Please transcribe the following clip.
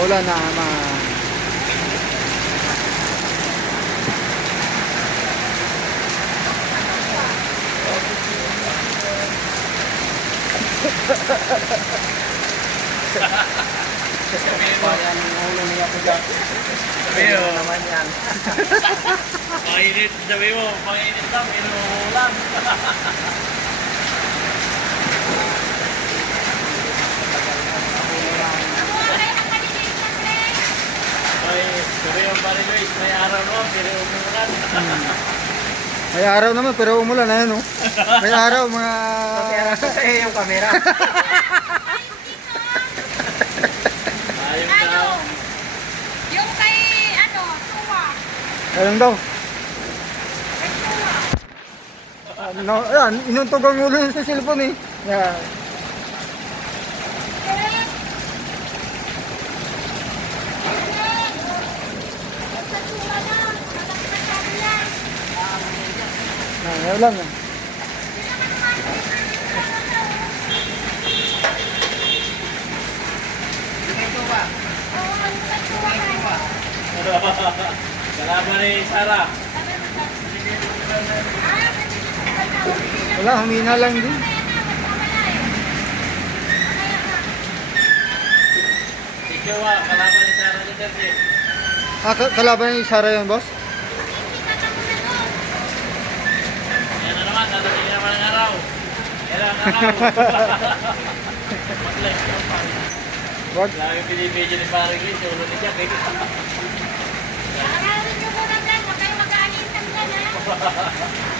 Maulan na Bayan ng ulo niya ko dyan. Sabi mo, Naman yan. panginit, sabi mo, panginit lang, inuulan. Ay, sabi mo pa rin Luis, may araw naman, pero umulan. may araw naman pero umulan na yan, oh. May araw mga Kaya sa'yo yung camera. Ayun Ano? daw. Yung kay, ano, tuwa. ayun daw. Kay tuwa. No, ayan, inuntog ang ulo niya sa cellphone eh. Yeah. Ngayon lang. Kalaban ni Sarah. Wala, humina lang din. Ikaw kalaban ni Sarah ni Dante. Kalaban ni Sarah yun, boss? Yan na naman, natatingin naman ang araw. Yan ang araw. Maglay. Wag. Lagi pinipidyo ni Paring Luis, ulo ni Jack. Arawin nyo muna dyan, huwag kayong mag-aalitan dyan, ha?